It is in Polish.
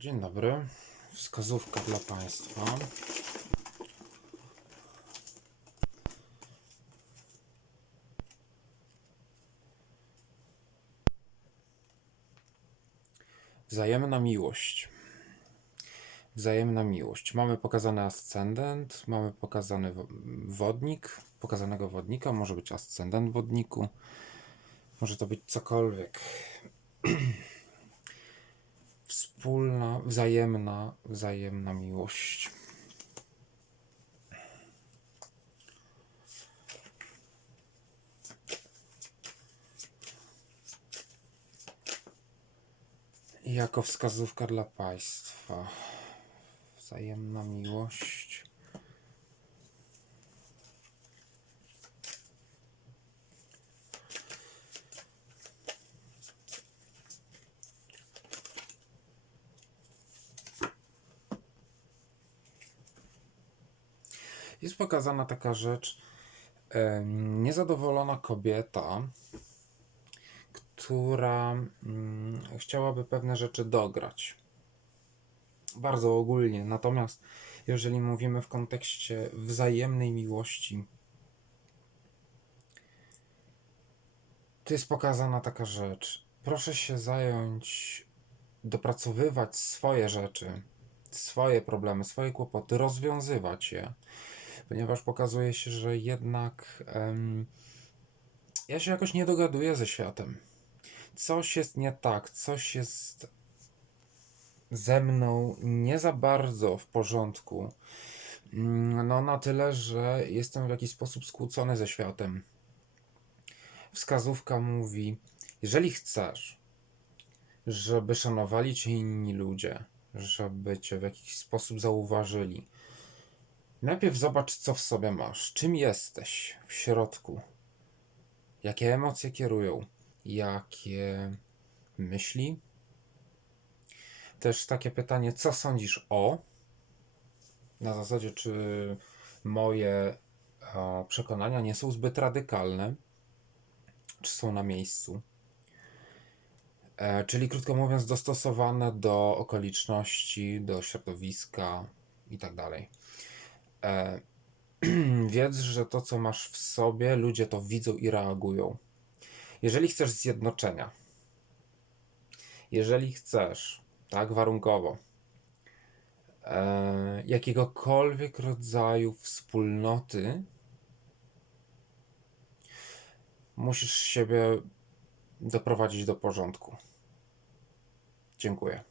Dzień dobry. Wskazówka dla Państwa. Wzajemna miłość. Wzajemna miłość. Mamy pokazany ascendent, mamy pokazany wo- wodnik, pokazanego wodnika, może być ascendent wodniku, może to być cokolwiek. Wspólna, wzajemna, wzajemna miłość. Jako wskazówka dla Państwa. Wzajemna miłość. Jest pokazana taka rzecz. Niezadowolona kobieta, która mm, chciałaby pewne rzeczy dograć. Bardzo ogólnie. Natomiast jeżeli mówimy w kontekście wzajemnej miłości, to jest pokazana taka rzecz. Proszę się zająć, dopracowywać swoje rzeczy, swoje problemy, swoje kłopoty, rozwiązywać je, ponieważ pokazuje się, że jednak em, ja się jakoś nie dogaduję ze światem. Coś jest nie tak, coś jest ze mną nie za bardzo w porządku. Mm, No, na tyle, że jestem w jakiś sposób skłócony ze światem. Wskazówka mówi: jeżeli chcesz, żeby szanowali cię inni ludzie, żeby cię w jakiś sposób zauważyli, najpierw zobacz, co w sobie masz, czym jesteś w środku, jakie emocje kierują, jakie myśli. Też takie pytanie, co sądzisz o? Na zasadzie, czy moje przekonania nie są zbyt radykalne, czy są na miejscu. E, czyli krótko mówiąc, dostosowane do okoliczności, do środowiska i tak. E, Wiedz, że to, co masz w sobie, ludzie to widzą i reagują. Jeżeli chcesz zjednoczenia, jeżeli chcesz, tak, warunkowo, e, jakiegokolwiek rodzaju wspólnoty, musisz siebie doprowadzić do porządku. Dziękuję.